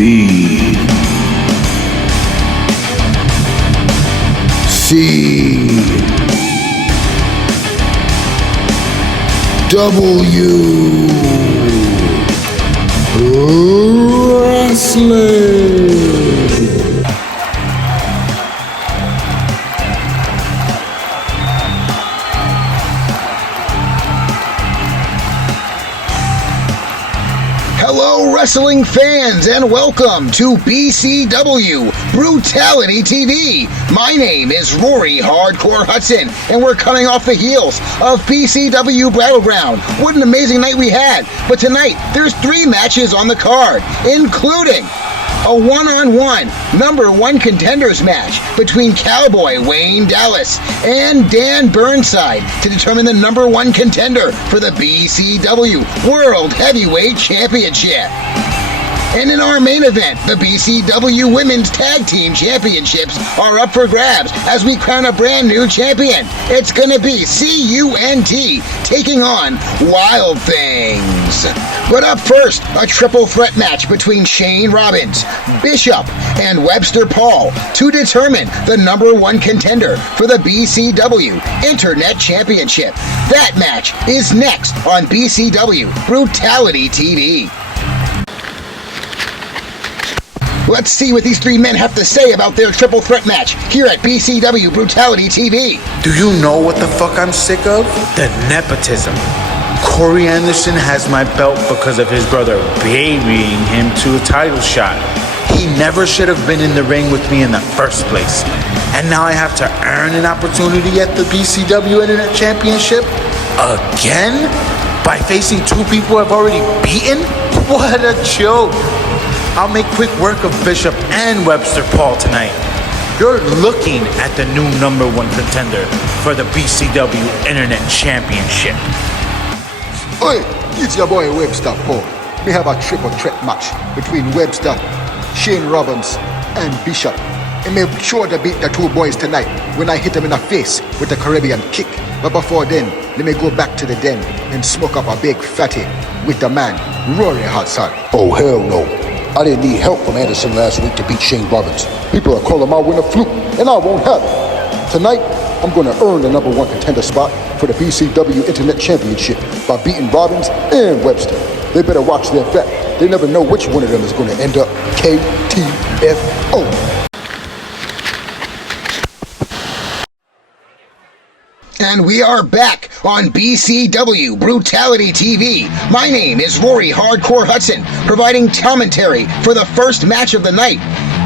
B C W Wrestling. Hello, wrestling fans, and welcome to BCW Brutality TV. My name is Rory Hardcore Hudson, and we're coming off the heels of BCW Battleground. What an amazing night we had. But tonight, there's 3 matches on the card, including a one-on-one #1 contenders match between Cowboy Wayne Dallas and Dan Burnside to determine the #1 contender for the BCW World Heavyweight Championship. And in our main event, the BCW Women's Tag Team Championships are up for grabs as we crown a brand new champion. It's gonna be CUNT taking on Wild Things. But up first, a triple threat match between Shane Robbins, Bishop, and Webster Paul to determine the #1 contender for the BCW Internet Championship. That match is next on BCW Brutality TV. Let's see what these 3 men have to say about their triple threat match here at BCW Brutality TV. Do you know what the fuck I'm sick of? The nepotism. Corey Anderson has my belt because of his brother babying him to a title shot. He never should have been in the ring with me in the first place. And now I have to earn an opportunity at the BCW Internet Championship? Again? By facing 2 people I've already beaten? What a joke. I'll make quick work of Bishop and Webster Paul tonight. You're looking at the new #1 contender for the BCW Internet Championship. Oi, it's your boy Webster Paul. We have a triple threat match between Webster, Shane Robbins, and Bishop. And make sure to beat the 2 boys tonight when I hit them in the face with a Caribbean kick. But before then, let me go back to the den and smoke up a big fatty with the man, Rory Hudson. Oh, hell no. I didn't need help from Anderson last week to beat Shane Robbins. People are calling my win a fluke, and I won't have it. Tonight, I'm going to earn the #1 contender spot for the BCW Internet Championship by beating Robbins and Webster. They better watch their back. They never know which one of them is going to end up KTFO. And we are back on BCW Brutality TV. My name is Rory Hardcore Hudson, providing commentary for the first match of the night.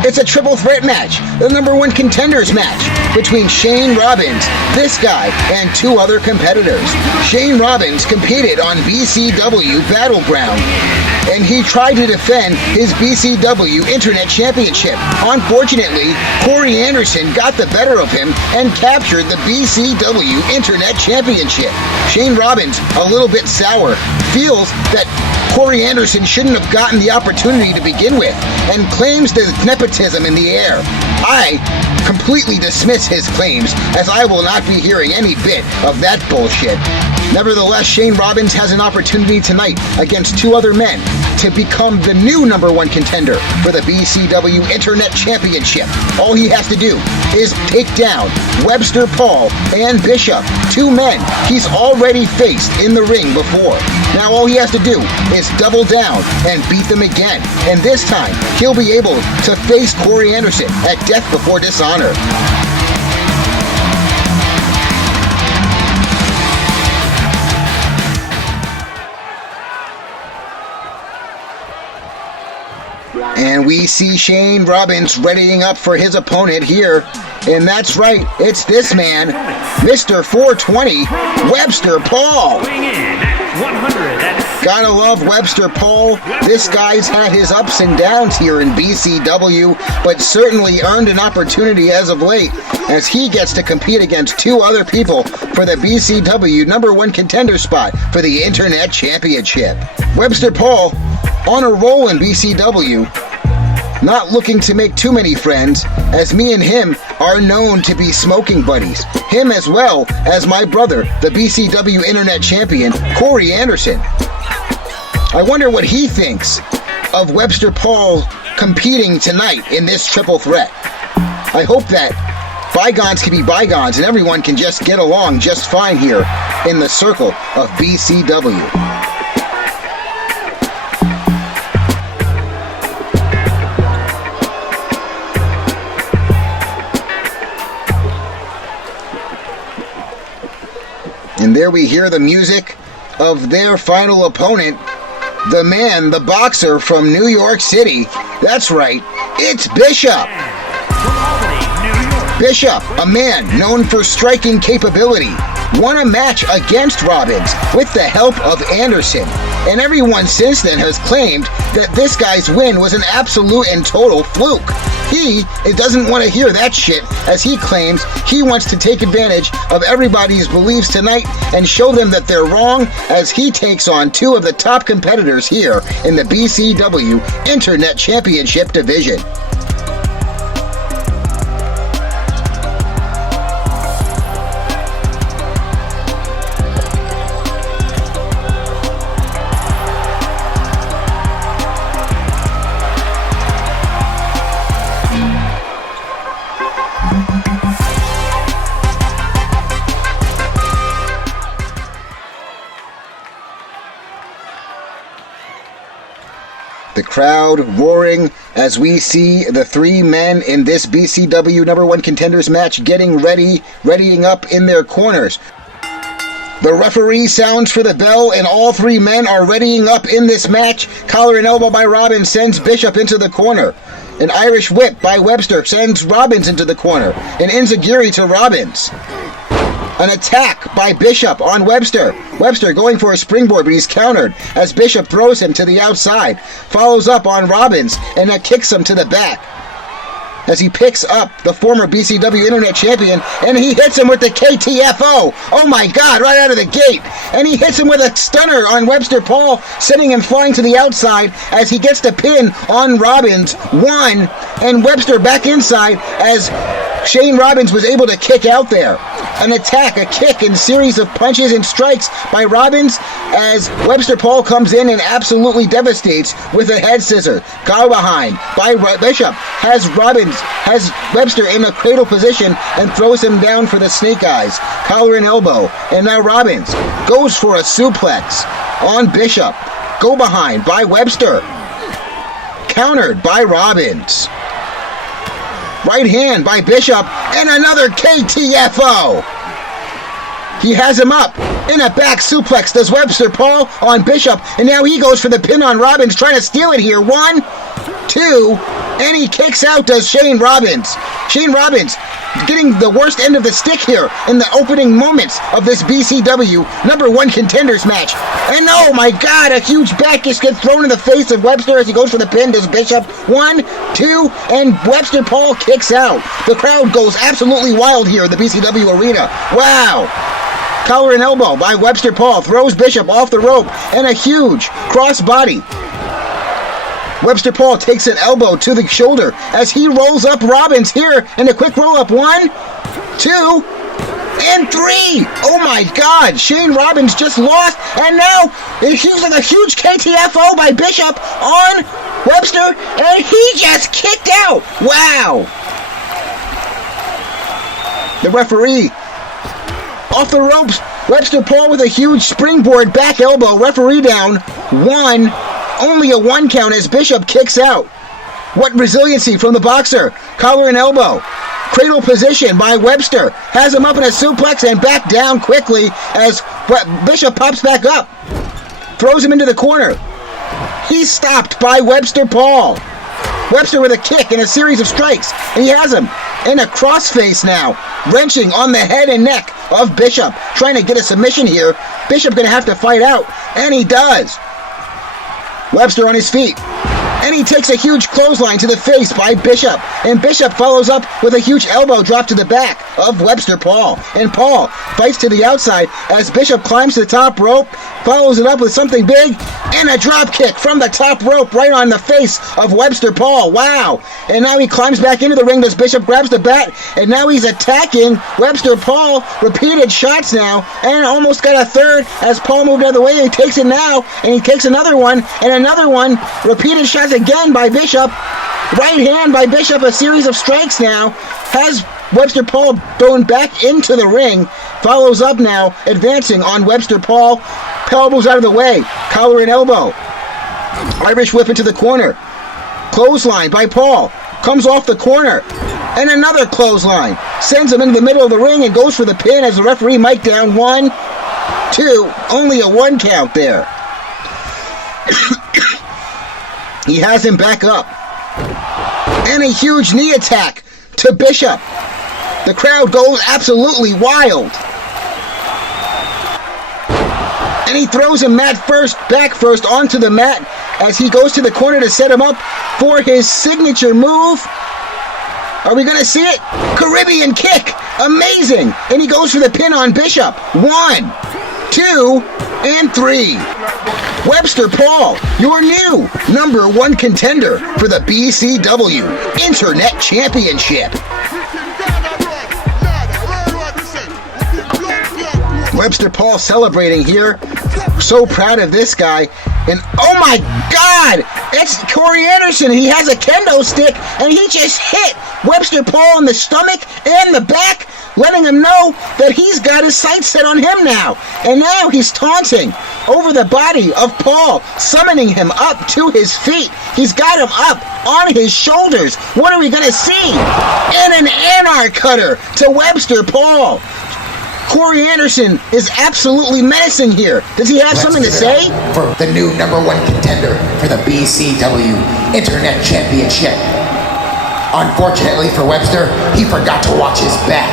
It's a triple threat match, the #1 contenders match between Shane Robbins, this guy, and 2 other competitors. Shane Robbins competed on BCW Battleground, and he tried to defend his BCW Internet Championship. Unfortunately, Corey Anderson got the better of him and captured the BCW Internet Championship. Shane Robbins, a little bit sour, feels that Corey Anderson shouldn't have gotten the opportunity to begin with, and claims there's nepotism in the air. I completely dismiss his claims, as I will not be hearing any bit of that bullshit. Nevertheless, Shane Robbins has an opportunity tonight against 2 other men to become the new #1 contender for the BCW Internet Championship. All he has to do is take down Webster Paul and Bishop, 2 men he's already faced in the ring before. Now all he has to do is double down and beat them again, and this time he'll be able to face Corey Anderson at Death Before Dishonor. And we see Shane Robbins readying up for his opponent here. And that's right, it's this man, Mr. 420, Webster Paul. Gotta love Webster Paul. This guy's had his ups and downs here in BCW, but certainly earned an opportunity as of late, as he gets to compete against 2 other people for the BCW #1 contender spot for the Internet Championship. Webster Paul, on a roll in BCW, not looking to make too many friends, as me and him are known to be smoking buddies. Him as well as my brother, the BCW Internet Champion, Corey Anderson. I wonder what he thinks of Webster Paul competing tonight in this triple threat. I hope that bygones can be bygones and everyone can just get along just fine here in the circle of BCW. And there we hear the music of their final opponent, the man, the boxer from New York City. That's right, it's Bishop. Bishop, a man known for striking capability, won a match against Robbins with the help of Anderson. And everyone since then has claimed that this guy's win was an absolute and total fluke. He doesn't want to hear that shit, as he claims he wants to take advantage of everybody's beliefs tonight and show them that they're wrong, as he takes on two of the top competitors here in the BCW Internet Championship division. The crowd roaring as we see the three men in this BCW number one contenders match readying up in their corners. The referee sounds for the bell and all three men are readying up in this match. Collar and elbow by Robbins sends Bishop into the corner. An Irish whip by Webster sends Robbins into the corner. An enziguri to Robbins. An attack by Bishop on Webster. Webster going for a springboard, but he's countered as Bishop throws him to the outside. Follows up on Robbins and kicks him to the back as he picks up the former BCW Internet champion, and he hits him with the KTFO. Oh my God, right out of the gate. And he hits him with a stunner on Webster Paul, sending him flying to the outside as he gets the pin on Robbins. One, and Webster back inside as Shane Robbins was able to kick out there. An attack, a kick, and series of punches and strikes by Robbins as Webster Paul comes in and absolutely devastates with a head scissor. Go behind by Bishop has Webster in a cradle position and throws him down for the snake eyes. Collar and elbow. And now Robbins goes for a suplex on Bishop. Go behind by Webster. Countered by Robbins. Right hand by Bishop, and another KTFO. He has him up in a back suplex. Does Webster Paul on Bishop, and now he goes for the pin on Robbins, trying to steal it here. 1, 2, and he kicks out. Does Shane Robbins. Shane Robbins getting the worst end of the stick here in the opening moments of this BCW number one contenders match. And oh my God, a huge back kick gets thrown in the face of Webster as he goes for the pin. Does Bishop. 1, 2, and Webster Paul kicks out. The crowd goes absolutely wild here in the BCW arena. Wow. Collar and elbow by Webster Paul throws Bishop off the rope, and a huge cross body. Webster Paul takes an elbow to the shoulder as he rolls up Robbins here in a quick roll up. 1, 2, and 3. Oh my God, Shane Robbins just lost, and now it feels like a huge KTFO by Bishop on Webster, and he just kicked out. Wow. The referee off the ropes. Webster Paul with a huge springboard back elbow. Referee down. 1. Only a 1 count as Bishop kicks out. What resiliency from the boxer. Collar and elbow. Cradle position by Webster. Has him up in a suplex and back down quickly as Bishop pops back up. Throws him into the corner. He's stopped by Webster Paul. Webster with a kick and a series of strikes. And he has him in a crossface now. Wrenching on the head and neck of Bishop. Trying to get a submission here. Bishop going to have to fight out. And he does. Webster on his feet. And he takes a huge clothesline to the face by Bishop. And Bishop follows up with a huge elbow drop to the back of Webster Paul. And Paul fights to the outside as Bishop climbs to the top rope, follows it up with something big, and a drop kick from the top rope right on the face of Webster Paul. Wow. And now he climbs back into the ring as Bishop grabs the bat, and now he's attacking Webster Paul. Repeated shots now, and almost got a third as Paul moved out of the way. He takes it now, and he takes another one, and another one. Repeated shots again by Bishop. Right hand by Bishop, a series of strikes now. Has Webster Paul thrown back into the ring. Follows up now, advancing on Webster Paul. Elbows out of the way. Collar and elbow. Irish whip into the corner. Clothesline by Paul. Comes off the corner. And another clothesline. Sends him into the middle of the ring and goes for the pin as the referee mic down. 1, 2. Only a 1 count there. He has him back up. And a huge knee attack to Bishop. The crowd goes absolutely wild. And he throws him back first onto the mat as he goes to the corner to set him up for his signature move. Are we going to see it? Caribbean kick. Amazing. And he goes for the pin on Bishop. 1, 2, and 3. Webster Paul, your new #1 contender for the BCW Internet Championship. Webster Paul celebrating here. So proud of this guy. And oh my God, it's Corey Anderson. He has a kendo stick and he just hit Webster Paul in the stomach and the back, letting him know that he's got his sights set on him now. And now he's taunting over the body of Paul, summoning him up to his feet. He's got him up on his shoulders. What are we going to see? And an Anarch cutter to Webster Paul. Corey Anderson is absolutely menacing here. Does he have something to say? For the new #1 contender for the BCW Internet Championship. Unfortunately for Webster, he forgot to watch his back.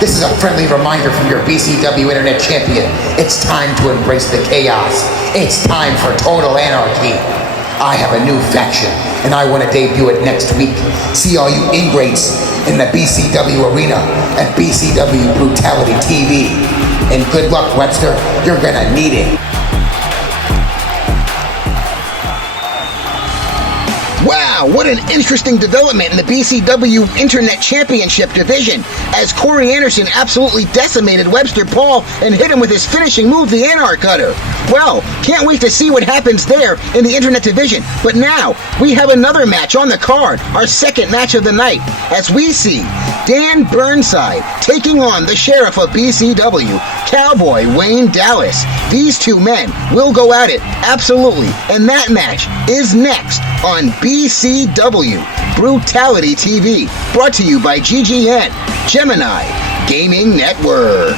This is a friendly reminder from your BCW Internet Champion. It's time to embrace the chaos. It's time for total anarchy. I have a new faction, and I want to debut it next week. See all you ingrates in the BCW arena at BCW Brutality TV. And good luck, Webster. You're gonna need it. Wow, what an interesting development in the BCW Internet Championship division as Corey Anderson absolutely decimated Webster Paul and hit him with his finishing move, the Anarch Cutter. Well, can't wait to see what happens there in the Internet division. But now, we have another match on the card, our second match of the night, as we see Dan Burnside taking on the Sheriff of BCW, Cowboy Wayne Dallas. These two men will go at it, absolutely, and that match is next on BCW Brutality TV, brought to you by GGN, Gemini Gaming Network.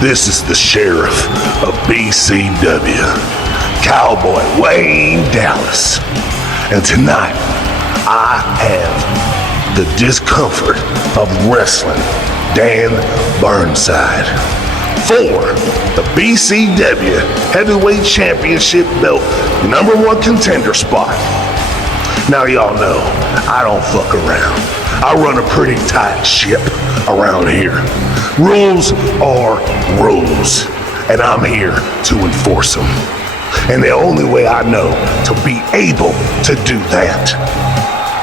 This is the Sheriff of BCW, Cowboy Wayne Dallas. And tonight, I have the discomfort of wrestling Dan Burnside for the BCW Heavyweight Championship belt #1 contender spot. Now y'all know, I don't fuck around. I run a pretty tight ship around here. Rules are rules, and I'm here to enforce them. And the only way I know to be able to do that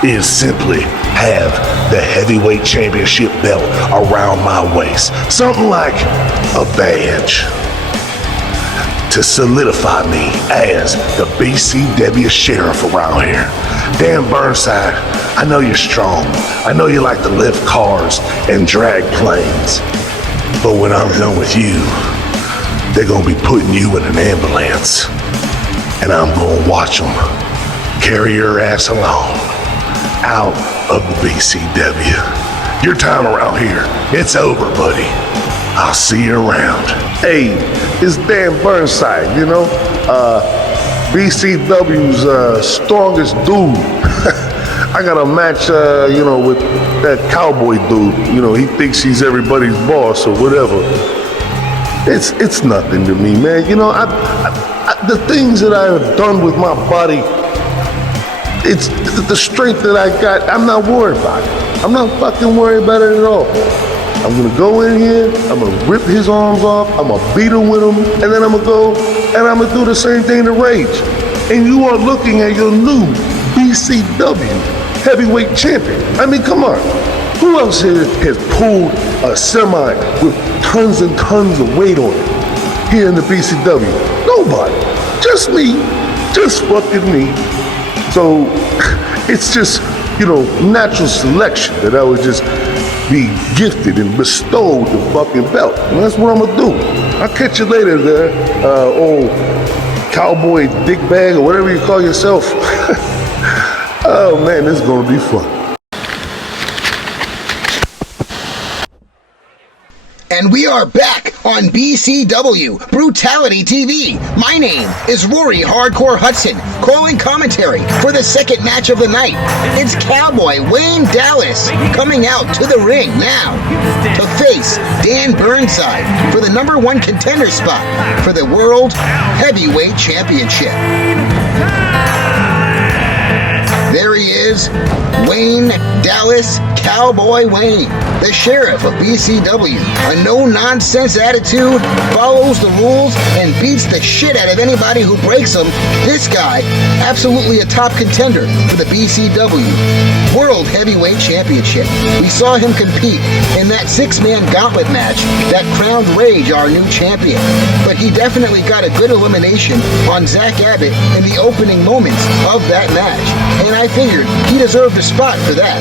is simply have the heavyweight championship belt around my waist. Something like a badge to solidify me as the BCW Sheriff around here. Dan Burnside, I know you're strong. I know you like to lift cars and drag planes. But when I'm done with you, they're gonna be putting you in an ambulance. And I'm gonna watch them carry your ass along out of the BCW. Your time around here, it's over, buddy. I'll see you around. Hey, it's Dan Burnside, BCW's strongest dude. I got a match, with that cowboy dude. He thinks he's everybody's boss or whatever. It's nothing to me, man. The things that I have done with my body, it's the strength that I got. I'm not worried about it. I'm not fucking worried about it at all. I'm gonna go in here, I'm gonna rip his arms off, I'm gonna beat him with them, and then I'm gonna go and I'm gonna do the same thing to Rage. And you are looking at your new BCW heavyweight champion. I mean, come on. Who else here has pulled a semi with tons and tons of weight on it here in the BCW? Nobody. Just me. just fucking me. So it's just, natural selection that I would just be gifted and bestowed the fucking belt. And that's what I'm gonna do. I'll catch you later there, old cowboy dickbag or whatever you call yourself. Oh man, this is gonna be fun. And we are back on BCW Brutality TV. My name is Rory Hardcore Hudson, calling commentary for the second match of the night. It's Cowboy Wayne Dallas coming out to the ring now to face Dan Burnside for the #1 contender spot for the World Heavyweight Championship. There he is, Wayne Dallas, Cowboy Wayne, the sheriff of BCW. A no-nonsense attitude, follows the rules, and beats the shit out of anybody who breaks them. This guy, absolutely a top contender for the BCW World Heavyweight Championship. We saw him compete in that 6-man gauntlet match that crowned Rage our new champion. But he definitely got a good elimination on Zach Abbott in the opening moments of that match. And I figured he deserved a spot for that.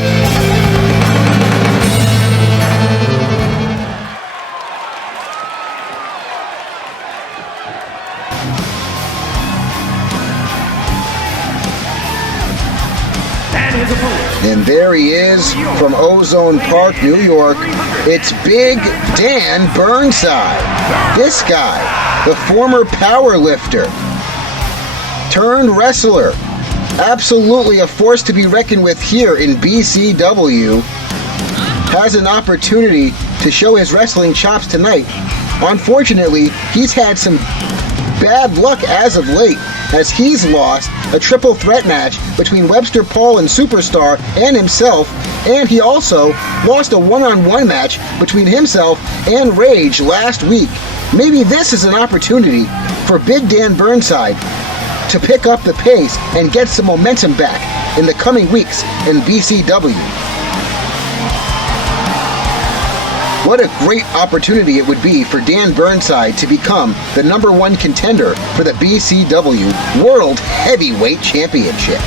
And there he is from Ozone Park, New York. It's Big Dan Burnside. This guy, the former power lifter turned wrestler, absolutely a force to be reckoned with here in BCW, has an opportunity to show his wrestling chops tonight. Unfortunately, he's had some bad luck as of late, as he's lost a triple threat match between Webster Paul and Superstar and himself, and he also lost a one-on-one match between himself and Rage last week. Maybe this is an opportunity for Big Dan Burnside to pick up the pace and get some momentum back in the coming weeks in BCW. What a great opportunity it would be for Dan Burnside to become the #1 contender for the BCW World Heavyweight Championship.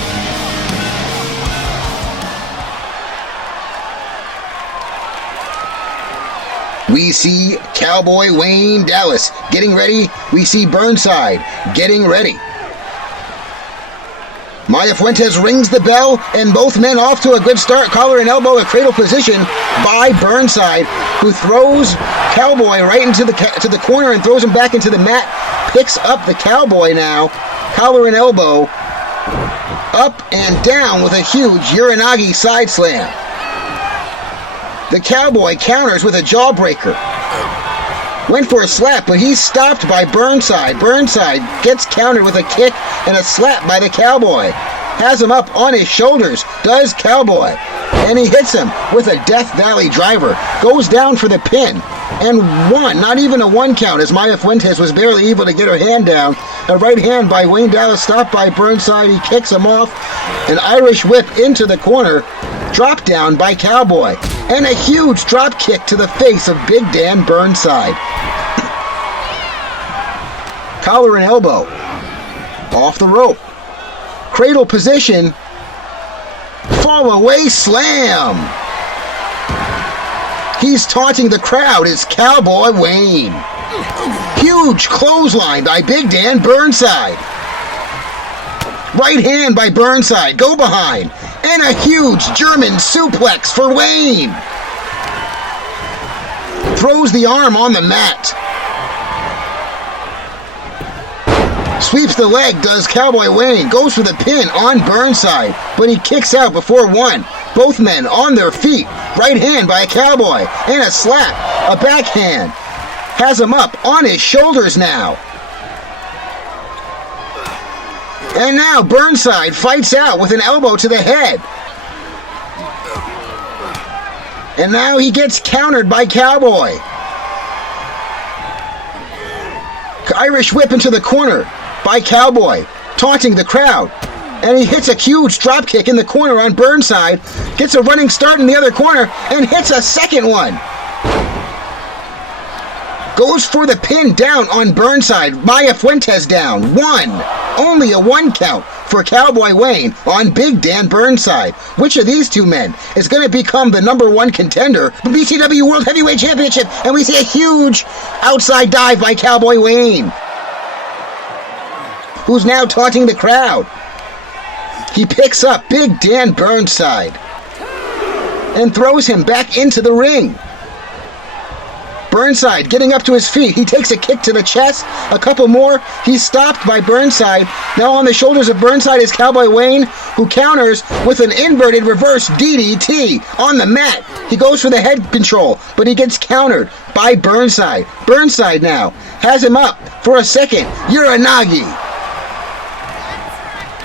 We see Cowboy Wayne Dallas getting ready. We see Burnside getting ready. Maya Fuentes rings the bell, and both men off to a good start. Collar and elbow, a cradle position by Burnside, who throws Cowboy right into the corner and throws him back into the mat. Picks up the Cowboy now. Collar and elbow, up and down with a huge Uranagi side slam. The Cowboy counters with a jawbreaker. Went for a slap, but he's stopped by Burnside. Burnside gets countered with a kick and a slap by the Cowboy. Has him up on his shoulders, does Cowboy. And he hits him with a Death Valley driver. Goes down for the pin. And one, not even a one count, as Maya Fuentes was barely able to get her hand down. A right hand by Wayne Dallas, stopped by Burnside. He kicks him off. An Irish whip into the corner. Drop down by Cowboy. And a huge drop kick to the face of Big Dan Burnside. Collar and elbow. Off the rope. Cradle position. Fall away slam. He's taunting the crowd as Cowboy Wayne. Huge clothesline by Big Dan Burnside. Right hand by Burnside. Go behind. And a huge German suplex for Wayne. Throws the arm on the mat. Sweeps the leg, does Cowboy Wayne. Goes for the pin on Burnside, but he kicks out before one. Both men on their feet. Right hand by a Cowboy. And a slap. A backhand. Has him up on his shoulders now. And now Burnside fights out with an elbow to the head. And now he gets countered by Cowboy. Irish whip into the corner by Cowboy, taunting the crowd. And he hits a huge drop kick in the corner on Burnside. Gets a running start in the other corner and hits a second one. Goes for the pin down on Burnside. Maya Fuentes down. 1. Only a 1 count for Cowboy Wayne on Big Dan Burnside. Which of these two men is going to become the number 1 contender for BCW World Heavyweight Championship? And we see a huge outside dive by Cowboy Wayne, who's now taunting the crowd. He picks up Big Dan Burnside and throws him back into the ring. Burnside getting up to his feet. He takes a kick to the chest. A couple more. He's stopped by Burnside. Now on the shoulders of Burnside is Cowboy Wayne, who counters with an inverted reverse DDT on the mat. He goes for the head control, but he gets countered by Burnside. Burnside now has him up for a second Uranagi.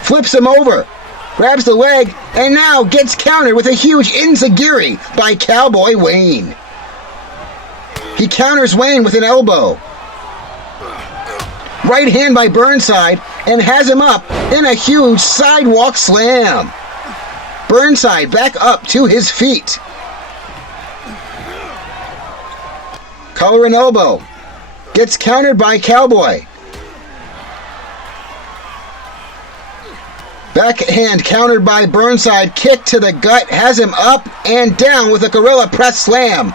Flips him over. Grabs the leg, and now gets countered with a huge enziguri by Cowboy Wayne. He counters Wayne with an elbow. Right hand by Burnside, and has him up in a huge sidewalk slam. Burnside back up to his feet. Collar and elbow. Gets countered by Cowboy. Backhand countered by Burnside. Kick to the gut. Has him up and down with a gorilla press slam.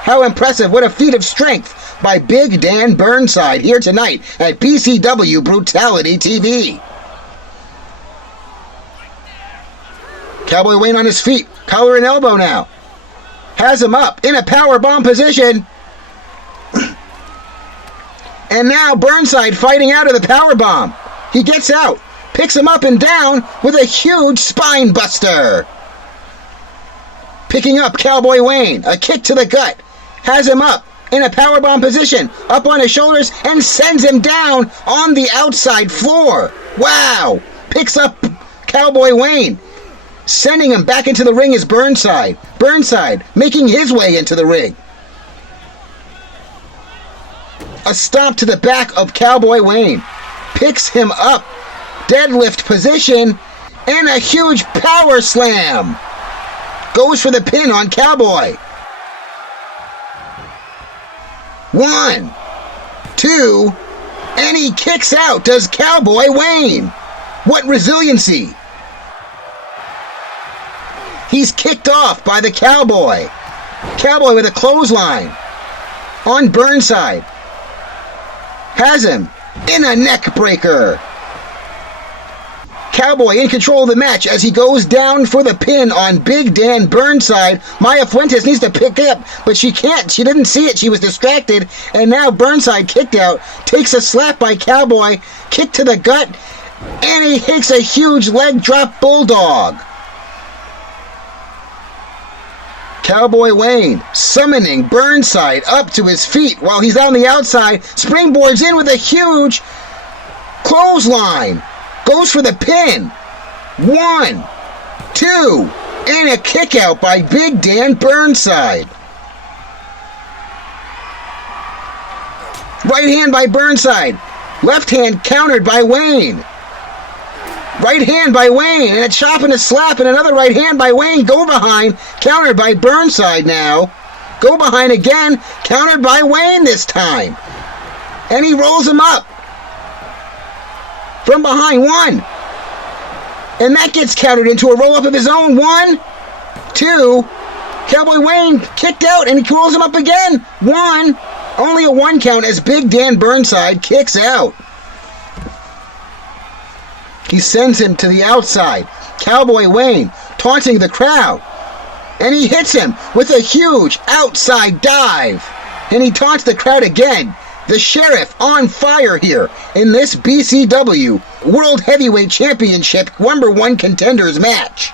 How impressive. What a feat of strength by Big Dan Burnside here tonight at BCW Brutality TV. Cowboy Wayne on his feet. Collar and elbow now. Has him up in a power bomb position. And now Burnside fighting out of the power bomb. He gets out. Picks him up and down with a huge spine buster. Picking up Cowboy Wayne. A kick to the gut. Has him up in a powerbomb position. Up on his shoulders and sends him down on the outside floor. Wow. Picks up Cowboy Wayne. Sending him back into the ring is Burnside. Burnside making his way into the ring. A stomp to the back of Cowboy Wayne. Picks him up. Deadlift position, and a huge power slam. Goes for the pin on Cowboy. 1, 2, and he kicks out, does Cowboy Wayne. What resiliency. He's kicked off by the Cowboy. Cowboy with a clothesline on Burnside. Has him in a neck breaker. Cowboy in control of the match as he goes down for the pin on Big Dan Burnside. Maya Fuentes needs to pick up, but she can't. She didn't see it. She was distracted. And now Burnside kicked out. Takes a slap by Cowboy. Kick to the gut. And he takes a huge leg drop bulldog. Cowboy Wayne summoning Burnside up to his feet while he's on the outside. Springboards in with a huge clothesline. Goes for the pin. 1, 2, and a kick out by Big Dan Burnside. Right hand by Burnside. Left hand countered by Wayne. Right hand by Wayne, and a chop and a slap, and another right hand by Wayne. Go behind, countered by Burnside now. Go behind again, countered by Wayne this time. And he rolls him up. From behind, 1. And that gets countered into a roll-up of his own. 1, 2. Cowboy Wayne kicked out, and he rolls him up again. 1. Only a 1 count as Big Dan Burnside kicks out. He sends him to the outside. Cowboy Wayne taunting the crowd. And he hits him with a huge outside dive. And he taunts the crowd again. The Sheriff on fire here in this BCW World Heavyweight Championship #1 contenders match.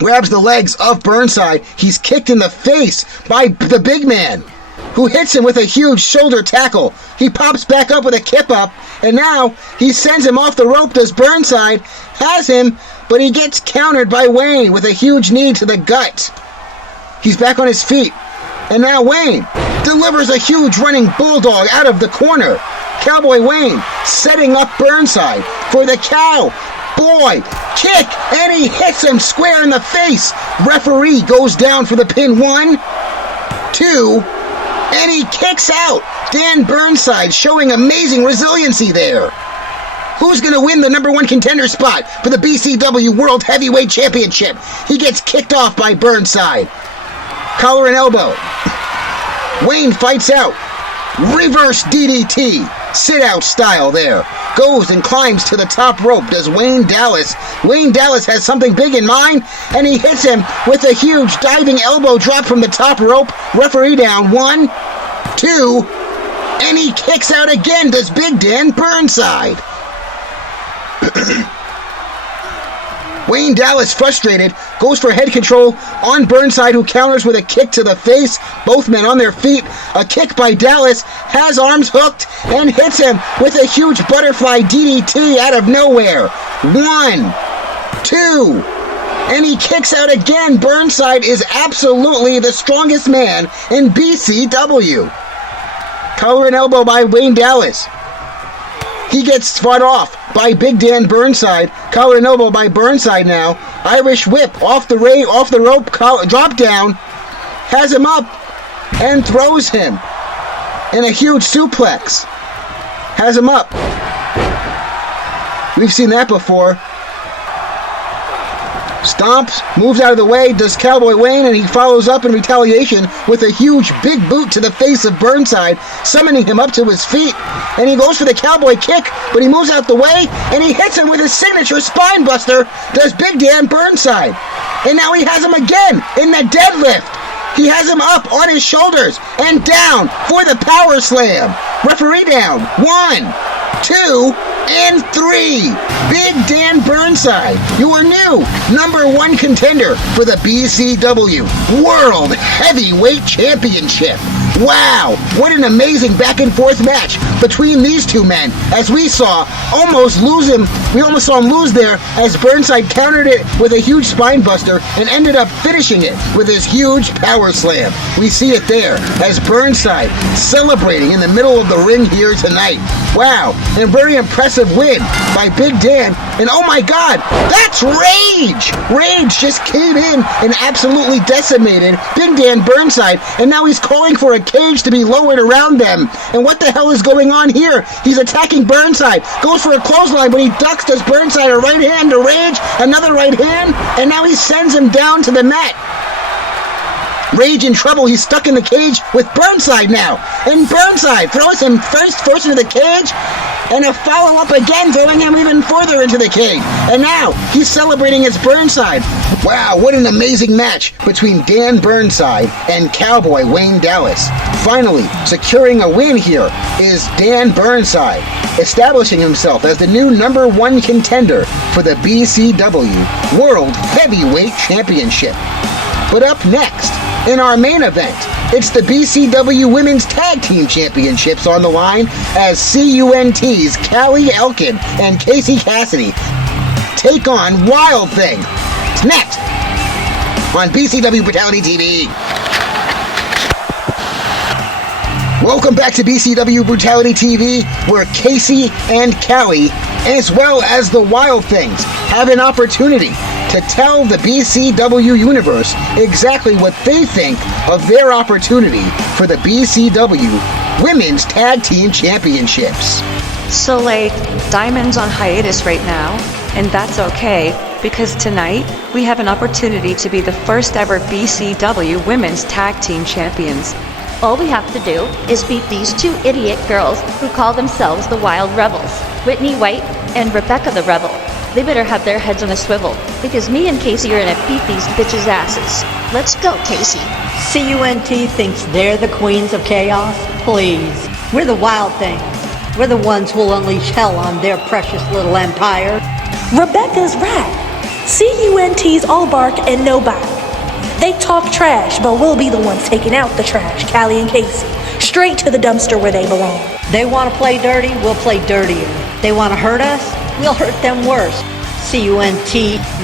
Grabs the legs of Burnside. He's kicked in the face by the big man, who hits him with a huge shoulder tackle. He pops back up with a kip up, and now he sends him off the rope. Does Burnside. Has him, but he gets countered by Wayne with a huge knee to the gut. He's back on his feet. And now Wayne delivers a huge running bulldog out of the corner. Cowboy Wayne setting up Burnside for the cow. boy, kick, and he hits him square in the face. Referee goes down for the pin. 1, 2, and he kicks out. Dan Burnside showing amazing resiliency there. Who's going to win the number 1 contender spot for the BCW World Heavyweight Championship? He gets kicked off by Burnside. Collar and elbow. Wayne fights out. Reverse DDT. Sit-out style there. Goes and climbs to the top rope. Does Wayne Dallas. Wayne Dallas has something big in mind, and he hits him with a huge diving elbow drop from the top rope. Referee down. 1, 2, and he kicks out again. Does Big Dan Burnside. Wayne Dallas, frustrated, goes for head control on Burnside, who counters with a kick to the face. Both men on their feet. A kick by Dallas, has arms hooked, and hits him with a huge butterfly DDT out of nowhere. 1, 2, and he kicks out again. Burnside is absolutely the strongest man in BCW. Collar and elbow by Wayne Dallas. He gets fought off by Big Dan Burnside. Collar and elbow by Burnside now. Irish whip off the rope, drop down. Has him up and throws him in a huge suplex. Has him up. We've seen that before. Stomps, moves out of the way, does Cowboy Wayne, and he follows up in retaliation with a huge big boot to the face of Burnside, summoning him up to his feet. And he goes for the cowboy kick, but he moves out the way, and he hits him with his signature spine buster, does Big Dan Burnside. And now he has him again in the deadlift. He has him up on his shoulders and down for the power slam. Referee down. 1, 2, and 3. Big Dan Burnside, your new number 1 contender for the BCW World Heavyweight Championship. Wow, what an amazing back and forth match between these two men, as we saw almost lose him. We almost saw him lose there as Burnside countered it with a huge spine buster and ended up finishing it with his huge power slam. We see it there as Burnside celebrating in the middle of the ring here tonight. Wow, and very impressive win by Big Dan. And oh my God, that's Rage! Rage just came in and absolutely decimated Big Dan Burnside, and now he's calling for a cage to be lowered around them. And what the hell is going on here? He's attacking Burnside, goes for a clothesline, but he ducks, does Burnside a right hand to Rage, another right hand, and now he sends him down to the mat. Rage in trouble. He's stuck in the cage with Burnside now. And Burnside throws him first into the cage, and a follow-up again, throwing him even further into the cage. And now he's celebrating as Burnside. Wow, what an amazing match between Dan Burnside and Cowboy Wayne Dallas. Finally, securing a win here is Dan Burnside, establishing himself as the new number 1 contender for the BCW World Heavyweight Championship. But up next, in our main event, it's the BCW Women's Tag Team Championships on the line as CUNT's Callie Elkin and Casey Cassidy take on Wild Thing. It's next on BCW Brutality TV. Welcome back to BCW Brutality TV, where Casey and Callie, as well as the Wild Things, have an opportunity to tell the BCW universe exactly what they think of their opportunity for the BCW Women's Tag Team Championships. So, Diamond's on hiatus right now, and that's okay, because tonight we have an opportunity to be the first ever BCW Women's Tag Team Champions. All we have to do is beat these 2 idiot girls who call themselves the Wild Rebels, Whitney White and Rebecca the Rebel. They better have their heads on a swivel, because me and Casey are gonna beat these bitches' asses. Let's go, Casey. CUNT thinks they're the queens of chaos? Please. We're the Wild Things. We're the ones who'll unleash hell on their precious little empire. Rebecca's right. CUNT's all bark and no bite. They talk trash, but we'll be the ones taking out the trash, Callie and Casey. Straight to the dumpster where they belong. They want to play dirty, we'll play dirtier. They want to hurt us, we'll hurt them worse. CUNT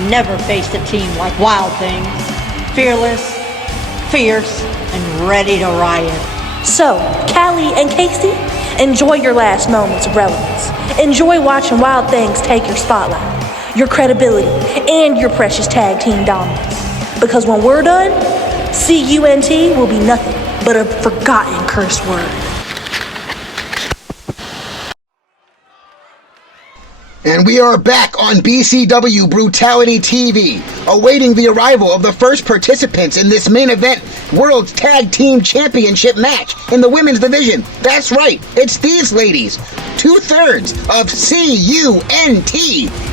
never faced a team like Wild Things. Fearless, fierce, and ready to riot. So, Callie and Casey, enjoy your last moments of relevance. Enjoy watching Wild Things take your spotlight. your credibility, and your precious tag team dominance. Because when we're done, CUNT will be nothing but a forgotten curse word. And we are back on BCW Brutality TV, awaiting the arrival of the first participants in this main event World Tag Team Championship match in the women's division. That's right, it's these ladies. 2/3 of CUNT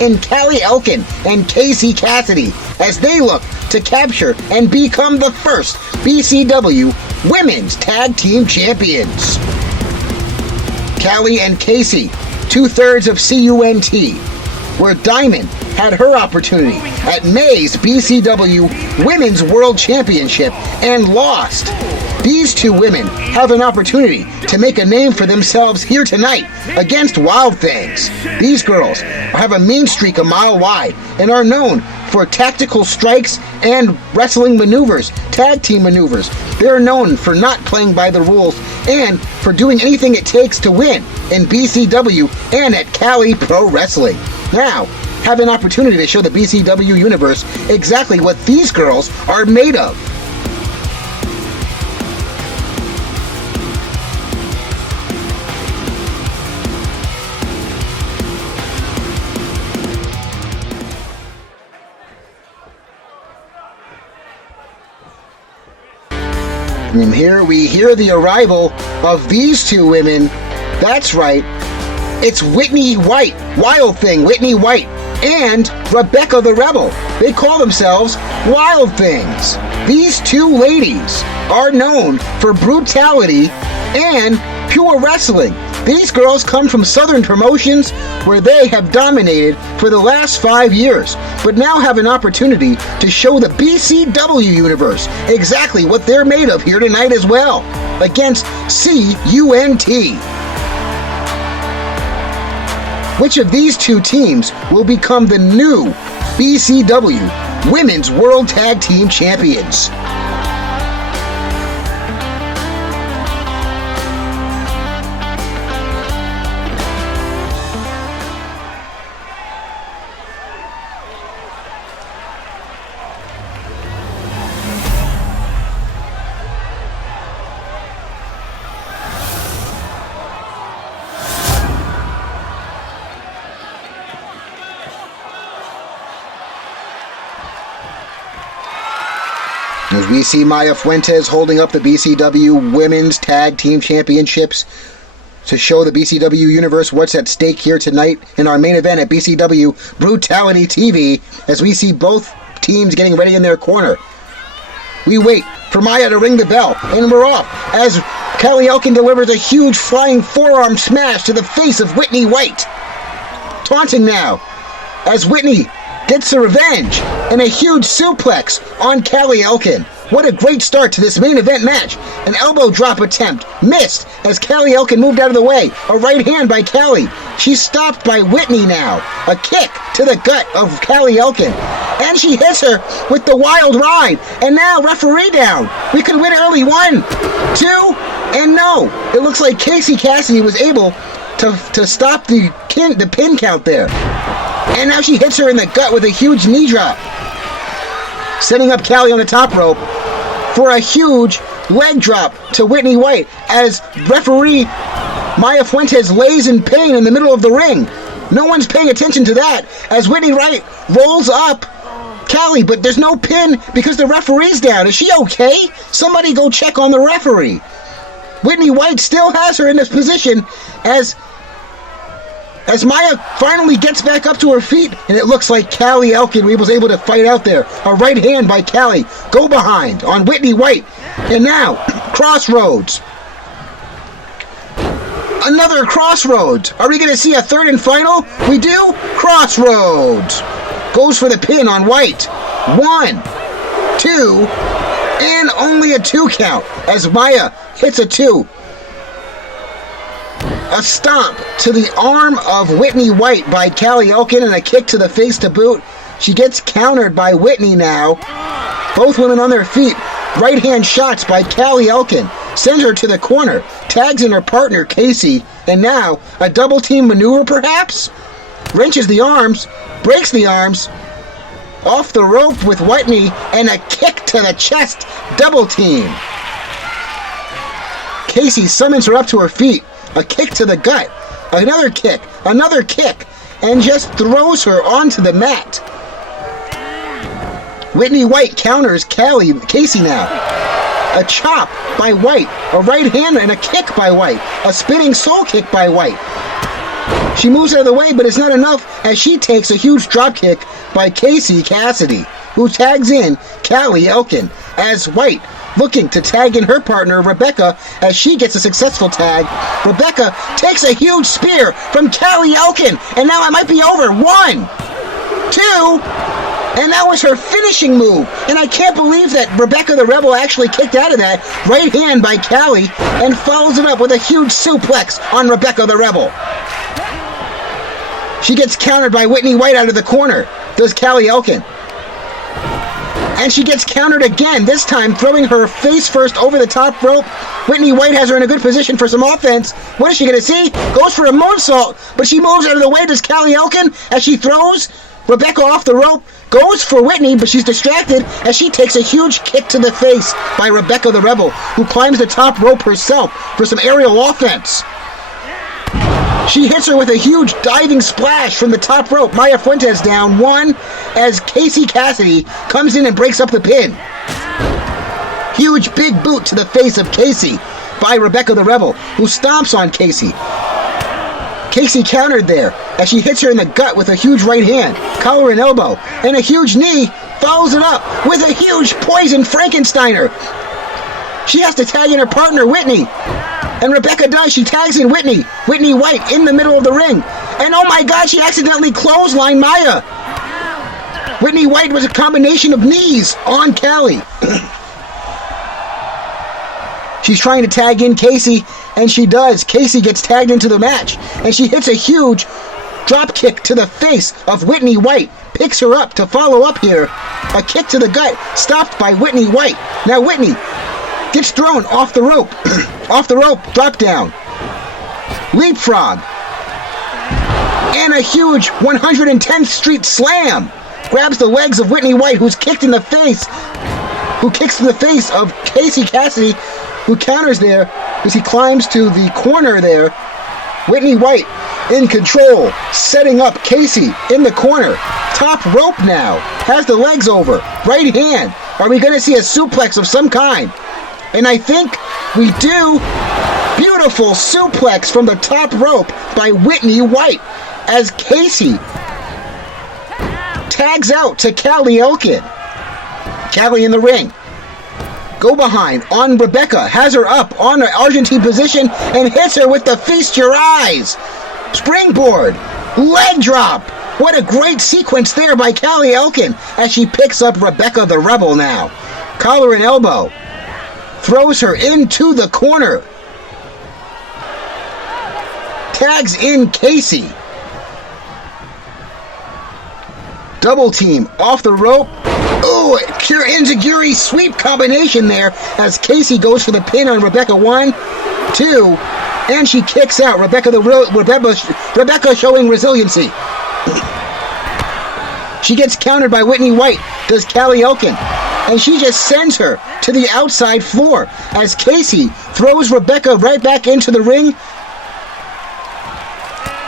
in Callie Elkin and Casey Cassidy as they look to capture and become the first BCW Women's Tag Team Champions. Callie and Casey, 2/3 of CUNT, where Diamond had her opportunity at May's BCW Women's World Championship and lost. These two women have an opportunity to make a name for themselves here tonight against Wild Things. These girls have a mean streak a mile wide and are known for tactical strikes and wrestling maneuvers, tag team maneuvers. They're known for not playing by the rules and for doing anything it takes to win in BCW and at Cali Pro Wrestling. Now, have an opportunity to show the BCW universe exactly what these girls are made of. And here we hear the arrival of these two women. That's right, it's Whitney White, Wild Thing, Whitney White, and Rebecca the Rebel. They call themselves Wild Things. These two ladies are known for brutality and pure wrestling. These girls come from Southern Promotions where they have dominated for the last 5 years, but now have an opportunity to show the BCW universe exactly what they're made of here tonight as well, against CUNT. Which of these two teams will become the new BCW Women's World Tag Team Champions? As we see Maya Fuentes holding up the BCW Women's Tag Team Championships to show the BCW Universe what's at stake here tonight in our main event at BCW Brutality TV, as we see both teams getting ready in their corner. We wait for Maya to ring the bell, and we're off as Callie Elkin delivers a huge flying forearm smash to the face of Whitney White. Taunting now as Whitney gets her revenge and a huge suplex on Callie Elkin. What a great start to this main event match. An elbow drop attempt missed as Callie Elkin moved out of the way. A right hand by Callie. She's stopped by Whitney now. A kick to the gut of Callie Elkin. And she hits her with the wild ride. And now referee down. We could win early. 1, 2, and no. It looks like Casey Cassidy was able to stop the pin count there. And now she hits her in the gut with a huge knee drop, setting up Callie on the top rope for a huge leg drop to Whitney White as referee Maya Fuentes lays in pain in the middle of the ring. No one's paying attention to that as Whitney White rolls up Callie, but there's no pin because the referee's down. Is she okay? Somebody go check on the referee. Whitney White still has her in this position as Maya finally gets back up to her feet, and it looks like Callie Elkin was able to fight out there. A right hand by Callie. Go behind on Whitney White. And now, Crossroads. Another Crossroads. Are we going to see a third and final? We do? Crossroads. Goes for the pin on White. 1, 2, and only a 2 count as Maya hits a 2. A stomp to the arm of Whitney White by Callie Elkin and a kick to the face to boot. She gets countered by Whitney now. Both women on their feet. Right hand shots by Callie Elkin. Sends her to the corner. Tags in her partner Casey. And now a double team maneuver perhaps? wrenches the arms, breaks the arms, off the rope with Whitney, and a kick to the chest, double team. Casey summons her up to her feet, a kick to the gut, another kick, and just throws her onto the mat. Whitney White counters Casey now. A chop by White, a right hand and a kick by White, a spinning soul kick by White. She moves out of the way, but it's not enough as she takes a huge drop kick by Casey Cassidy, who tags in Callie Elkin as White, looking to tag in her partner Rebecca as she gets a successful tag. Rebecca takes a huge spear from Callie Elkin, and now it might be over. 1, 2, and that was her finishing move. And I can't believe that Rebecca the Rebel actually kicked out of that right hand by Callie and follows it up with a huge suplex on Rebecca the Rebel. She gets countered by Whitney White out of the corner, does Callie Elkin. And she gets countered again, this time throwing her face first over the top rope. Whitney White has her in a good position for some offense. What is she going to see? Goes for a moonsault, but she moves out of the way, does Callie Elkin, as she throws Rebecca off the rope. Goes for Whitney, but she's distracted as she takes a huge kick to the face by Rebecca the Rebel, who climbs the top rope herself for some aerial offense. She hits her with a huge diving splash from the top rope. Maya Fuentes down 1 as Casey Cassidy comes in and breaks up the pin. Huge big boot to the face of Casey by Rebecca the Rebel, who stomps on Casey. Casey countered there as she hits her in the gut with a huge right hand, collar and elbow, and a huge knee, follows it up with a huge poison Frankensteiner. She has to tag in her partner, Whitney. And Rebecca does. She tags in Whitney White in the middle of the ring. And oh my God, she accidentally clotheslined Maya. Whitney White was a combination of knees on Callie. She's trying to tag in Casey, and she does. Casey gets tagged into the match, and she hits a huge drop kick to the face of Whitney White. Picks her up to follow up here. A kick to the gut, stopped by Whitney White. Now Whitney gets thrown off the rope. Off the rope, drop down. Leapfrog. And a huge 110th Street Slam. Grabs the legs of Whitney White, who's kicked in the face. Who kicks in the face of Casey Cassidy, who counters there as he climbs to the corner there. Whitney White in control, setting up Casey in the corner. Top rope now. Has the legs over. Right hand. Are we going to see a suplex of some kind? And I think we do. Beautiful suplex from the top rope by Whitney White as Casey tags out to Callie Elkin. Callie in the ring. Go behind on Rebecca. Has her up on an Argentine position and hits her with the Feast Your Eyes. Springboard. Leg drop. What a great sequence there by Callie Elkin as she picks up Rebecca the Rebel now. Collar and elbow. Throws her into the corner. Tags in Casey. Double team off the rope. Ooh, pure enziguri sweep combination there as Casey goes for the pin on Rebecca. 1, 2, and she kicks out. Rebecca showing resiliency. She gets countered by Whitney White, does Callie Elkin, and she just sends her to the outside floor as Casey throws Rebecca right back into the ring.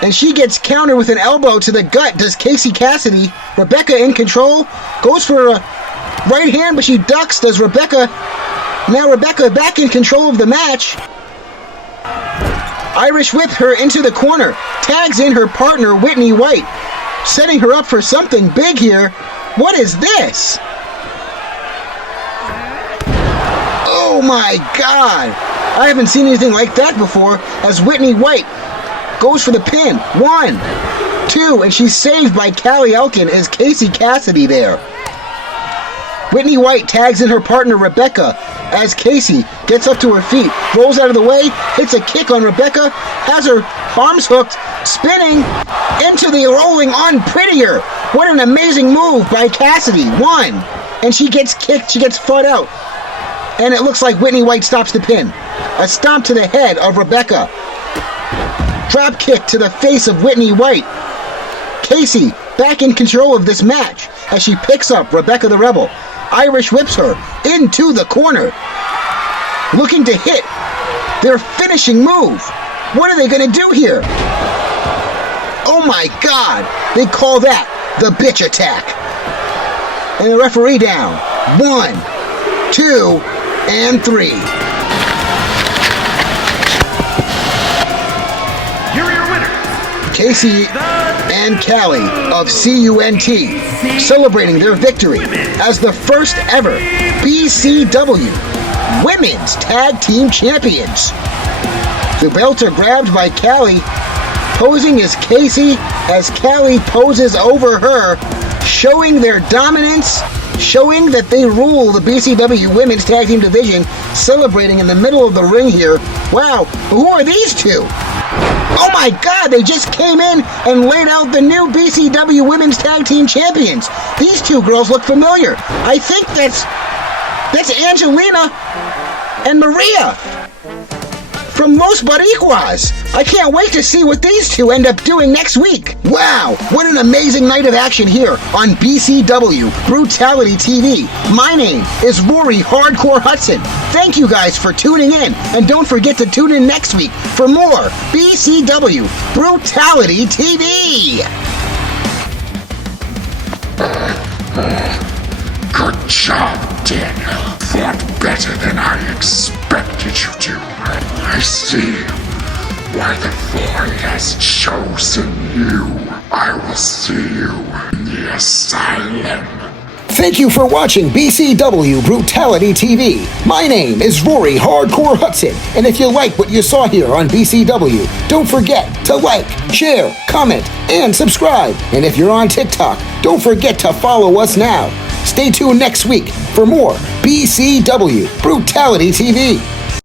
And she gets countered with an elbow to the gut, does Casey Cassidy. Rebecca in control, goes for a right hand, but she ducks, does Rebecca. Now Rebecca back in control of the match. Irish whip her into the corner, tags in her partner, Whitney White, setting her up for something big here. What is this? Oh my God! I haven't seen anything like that before as Whitney White goes for the pin. 1, 2, and she's saved by Callie Elkin as Casey Cassidy there. Whitney White tags in her partner Rebecca as Casey gets up to her feet, rolls out of the way, hits a kick on Rebecca, has her arms hooked, spinning into the rolling on Prettier. What an amazing move by Cassidy. 1, and she gets kicked, she gets fought out. And it looks like Whitney White stops the pin. A stomp to the head of Rebecca. Drop kick to the face of Whitney White. Casey back in control of this match as she picks up Rebecca the Rebel. Irish whips her into the corner, looking to hit their finishing move. What are they going to do here? Oh my God! They call that the bitch attack. And the referee down. 1, 2, and 3. Here are your winners. Casey and Callie of CUNT celebrating their victory as the first ever BCW Women's Tag Team Champions. The belts are grabbed by Callie, posing as Casey as Callie poses over her, showing their dominance, showing that they rule the BCW Women's Tag Team Division, celebrating in the middle of the ring here. Wow, who are these two? Oh my God, they just came in and laid out the new BCW Women's Tag Team Champions. These two girls look familiar. I think that's Angelina and Maria from Los Boricuas. I can't wait to see what these two end up doing next week. Wow, what an amazing night of action here on BCW Brutality TV. My name is Rory Hardcore Hudson. Thank you guys for tuning in, and don't forget to tune in next week for more BCW Brutality TV. Good job, Daniel. Fought better than I expected you to. I see why the void has chosen you. I will see you in the asylum. Thank you for watching BCW Brutality TV. My name is Rory Hardcore Hudson, and if you like what you saw here on BCW, don't forget to like, share, comment, and subscribe. And if you're on TikTok, don't forget to follow us now. Stay tuned next week for more BCW Brutality TV.